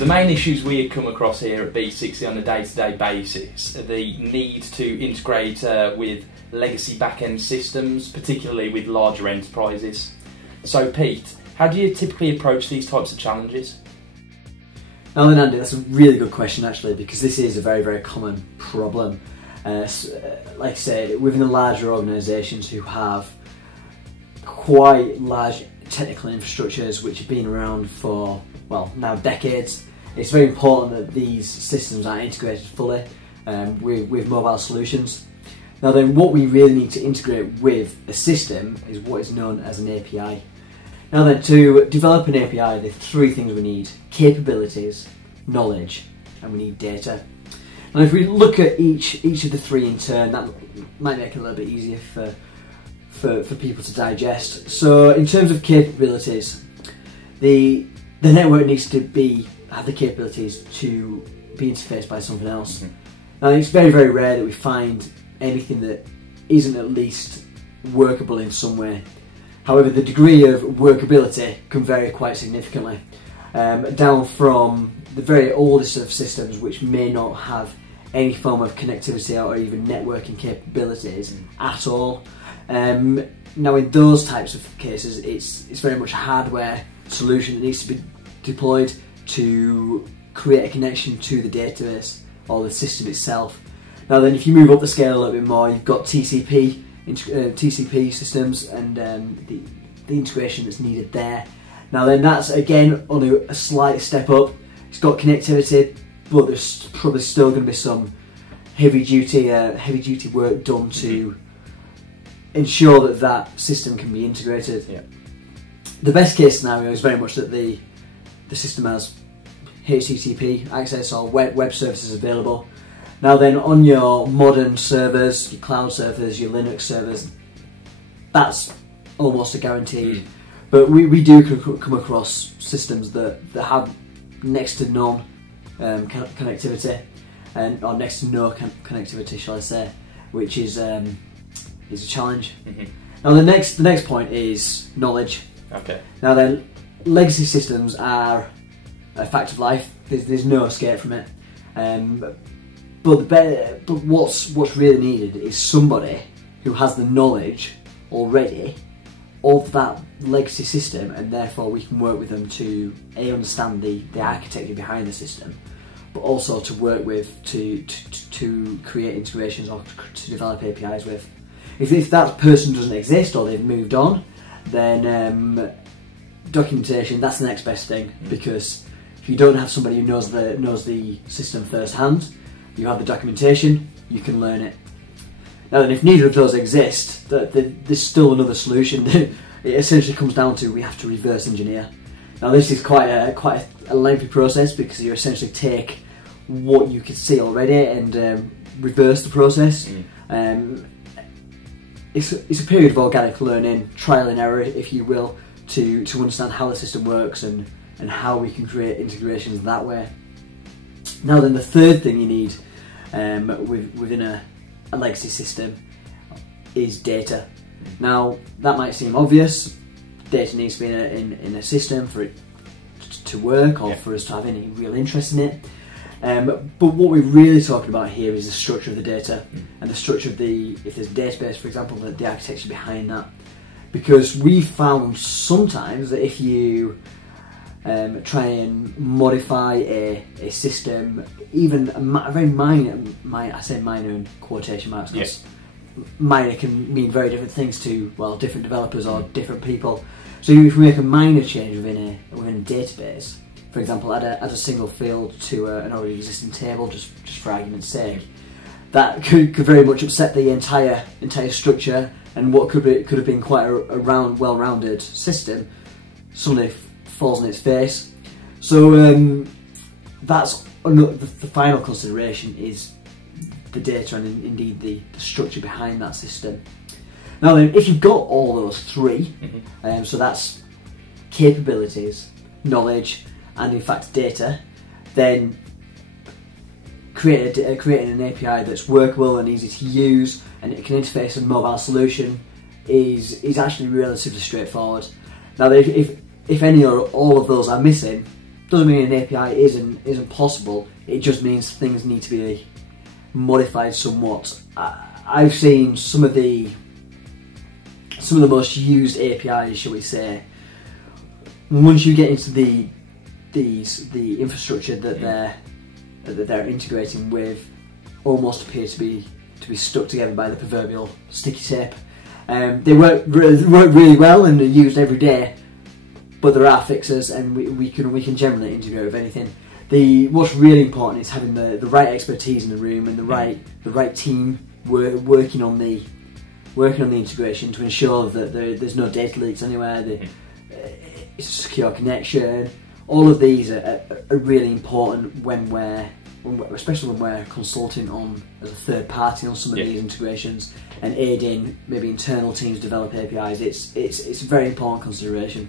So the main issues we come across here at B60 on a day-to-day basis are the need to integrate with legacy back-end systems, particularly with larger enterprises. So Pete, how do you typically approach these types of challenges? Now then, Andy, that's a really good question actually, because this is a very, very common problem. Like I say, within the larger organisations who have quite large technical infrastructures which have been around for, well, now decades, it's very important that these systems are integrated fully with mobile solutions. Now then, what we really need to integrate with a system is what is known as an API. Now then, to develop an API, there are three things we need: capabilities, knowledge, and we need data. And if we look at each of the three in turn, that might make it a little bit easier for people to digest. So in terms of capabilities, the network needs to have the capabilities to be interfaced by something else. Now it's very, very rare that we find anything that isn't at least workable in some way. However, the degree of workability can vary quite significantly, down from the very oldest of systems which may not have any form of connectivity or even networking capabilities at all. Now in those types of cases, it's very much a hardware solution that needs to be deployed to create a connection to the database or the system itself. Now then, if you move up the scale a little bit more, you've got TCP systems and the integration that's needed there. Now then, that's again only a slight step up. It's got connectivity, but there's probably still going to be some heavy duty work done to ensure that that system can be integrated. Yeah. The best case scenario is very much that the system has HTTP access or web services available. Now then, on your modern servers, your cloud servers, your Linux servers, that's almost a guarantee. But we do come across systems that have next to none connectivity, or next to no connectivity, shall I say, which is a challenge. Now the next point is knowledge. Okay. Now then, legacy systems are a fact of life. There's no escape from it. But what's really needed is somebody who has the knowledge already of that legacy system, and therefore we can work with them to understand the architecture behind the system, but also to work with to create integrations or to develop APIs with. If that person doesn't exist or they've moved on, then documentation, that's the next best thing, because if you don't have somebody who knows the system firsthand, you have the documentation, you can learn it. Now then, if neither of those exist, there's still another solution. It essentially comes down to we have to reverse engineer. Now this is quite a lengthy process, because you essentially take what you can see already and reverse the process. It's a period of organic learning, trial and error, if you will, to understand how the system works and how we can create integrations that way. Now then, the third thing you need within a legacy system is data. Now that might seem obvious. Data needs to be in a system for it to work, or for us to have any real interest in it. But what we're really talking about here is the structure of the data and the structure of if there's a database, for example, the architecture behind that. Because we found sometimes that if you try and modify a system, even a very minor, I say minor in quotation marks, because minor can mean very different things to, well, different developers or different people. So if we make a minor change within a database, for example, add a single field to an already existing table, just for argument's sake, that could very much upset the entire structure, and what could have been quite a well-rounded system suddenly falls on its face. So that's the final consideration, is the data and indeed the structure behind that system. Now then, if you've got all those three, so that's capabilities, knowledge, and in fact data, then creating an API that's workable and easy to use and it can interface with a mobile solution is actually relatively straightforward. Now if any or all of those are missing, Doesn't mean an API isn't possible. It just means things need to be modified somewhat. I've seen some of the most used APIs, shall we say. Once you get into the infrastructure that they're integrating with, almost appear to be stuck together by the proverbial sticky tape. They work really well and are used every day, but there are fixes, and we can generally integrate with anything. What's really important is having the right expertise in the room and the right team working on the integration to ensure that there's no data leaks anywhere. It's a secure connection. All of these are really important especially when we're consulting on as a third party on some of these integrations and aiding maybe internal teams develop APIs. It's a very important consideration.